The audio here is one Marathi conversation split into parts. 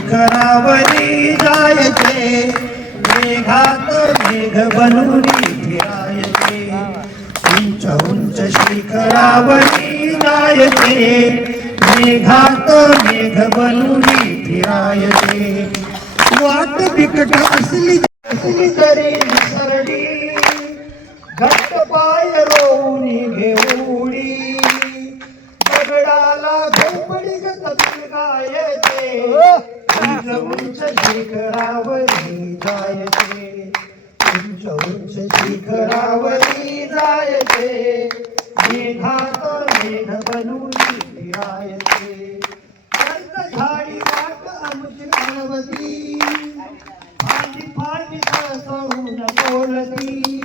शिखरावरी जायचे मेघात मेघ बनून फिरायचे उंच उंच शिखरावरी जायचे मेघात मेघ बनून फिरायचे वाट बिकट असली तरी सरडी घट्ट पाय रोवून घेऊडी दगडाला झोपडी गायचे उंच उंच शिखरावरी जायचे उंच उंच शिखरावरी जायचे मेघात मेघ बनून फिरायचे झाडी वाट आमची अनवती फांदी फांदी सहून बोलती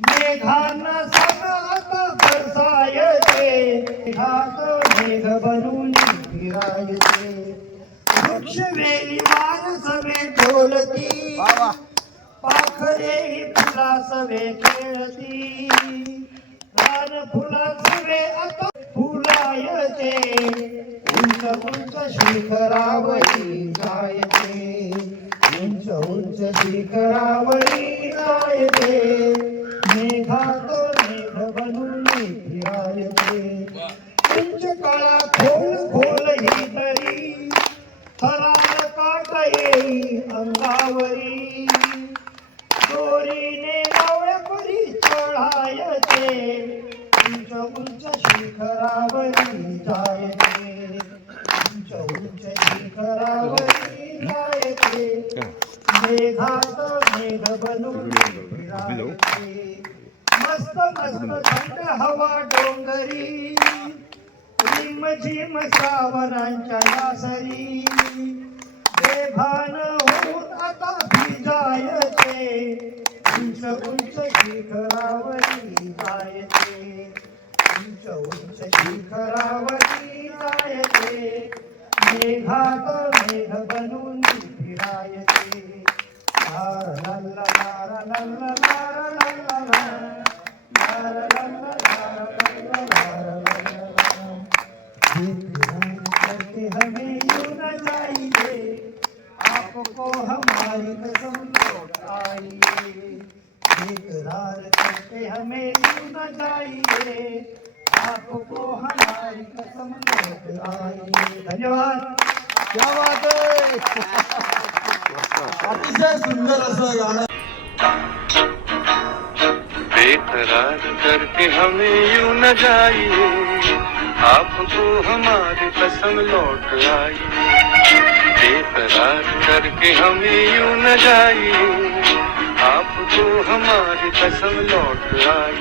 मेघांना सगळ्यात बरसायचे मेघात मेघ बनून फिरायचे वृक्ष वेली वारसवे ढोलती पाखरे फुलासवे खेळती रान फुलासवे आता फुलायचे उंच उंच शिखरावरी जायचे उंच उंच शिखरावरी जायचे मेघात मेघ बनून फिरायचे उंच काळा खोल खोल ही तरी थरार काट येई अंगावरी दोरीने नावळ्यापरी चढायचे उंच उंच शिखरावरी जायचे उंच उंच शिखरावरी जायचे मेघात मेघ बनून फिरायचे मस्त मस्त थंड हवा डोंगरी रिम झिम श्रावणांच्या नासरी बेभान होऊन आता भिजायचे उंच उंच शिखरावरी जायचे उंच उंच शिखरावरी जायचे मेघात मेघ बनून फिरायचे लार लल्ला लार लल्ला लार लल्ला लार लल्ला लार लल्ला करके हमें यूं न जाइए आपको हमारी कसम लौट आइए इकरार करके हमें यूं न जाइए आपको हमारी कसम लौट आइए धन्यवाद क्या बात आहे अतिशय सुंदर असं गाणं बेकरार करके हमें यूं न जाइए आपको हमारी कसम लौट आई बेकरार करके हमें यूं न जाइए आपको हमारी कसम लौट आई